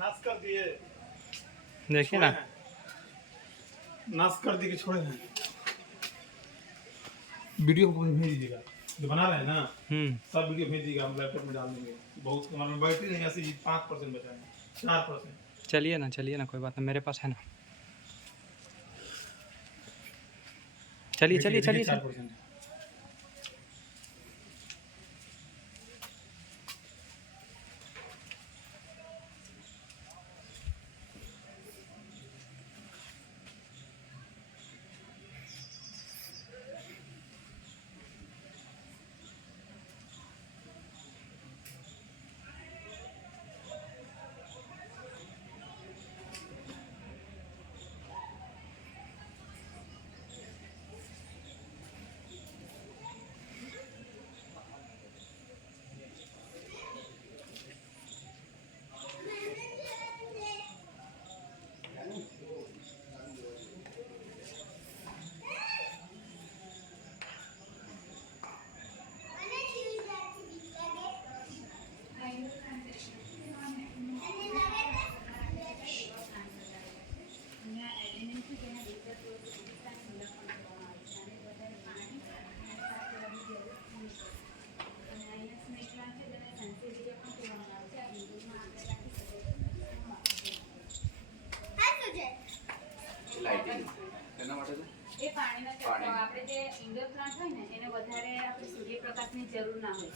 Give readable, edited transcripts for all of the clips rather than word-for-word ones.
नाश कर दिए, देखिए ना, नाश कर दिए कि छोड़े हैं। वीडियो को भेज दीजिएगा, जो बना रहे हैं ना सब वीडियो भेज दीजिएगा, हम लैपटॉप में डाल देंगे। बहुत हमारे में बैटरी नहीं ऐसी 5% बचा है, 4%। चलिए ना, कोई बात नहीं, मेरे पास है ना। चलिए 4%। એ પાણીના આપણે જે ઇન્ડોર પ્લાન્ટ હોય ને એને વધારે આપણે સૂર્યપ્રકાશની જરૂર ના હોય,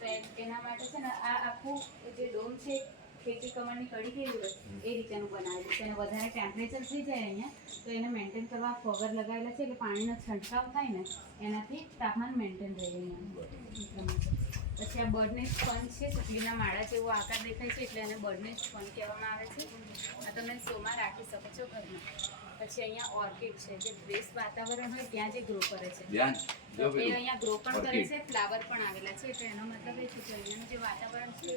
તો એના માટે છે ને આ આખું જે ડોમ છે ખેતી કમળની કડી કેવી હોય એ રીતેનું બનાવેલું છે. અને વધારે ટેમ્પરેચર થઈ જાય અહીંયા તો એને મેન્ટેન કરવા ફોગર લગાવેલા છે, એટલે પાણીનો છંટકાવ થાય ને એનાથી તાપમાન મેન્ટેન રહે અહીંયા. પછી આ બર્ડનેસ્ટ ફંડ છે, ચકલીના માળા જેવો આકાર દેખાય છે એટલે એને બર્ડનેસ્ટ ફંડ કહેવામાં આવે છે. આ તમે શોમાં રાખી શકો છો ઘરમાં. પછી અહીંયા ઓર્કિડ છે, જે ફ્રેશ વાતાવરણ હોય ત્યાં જે ગ્રો કરે છે, એ અહીંયા ગ્રો પણ કરે છે, ફ્લાવર પણ આવેલા છે. એટલે એનો મતલબ એ છે કે અહીંયાનું જે વાતાવરણ છે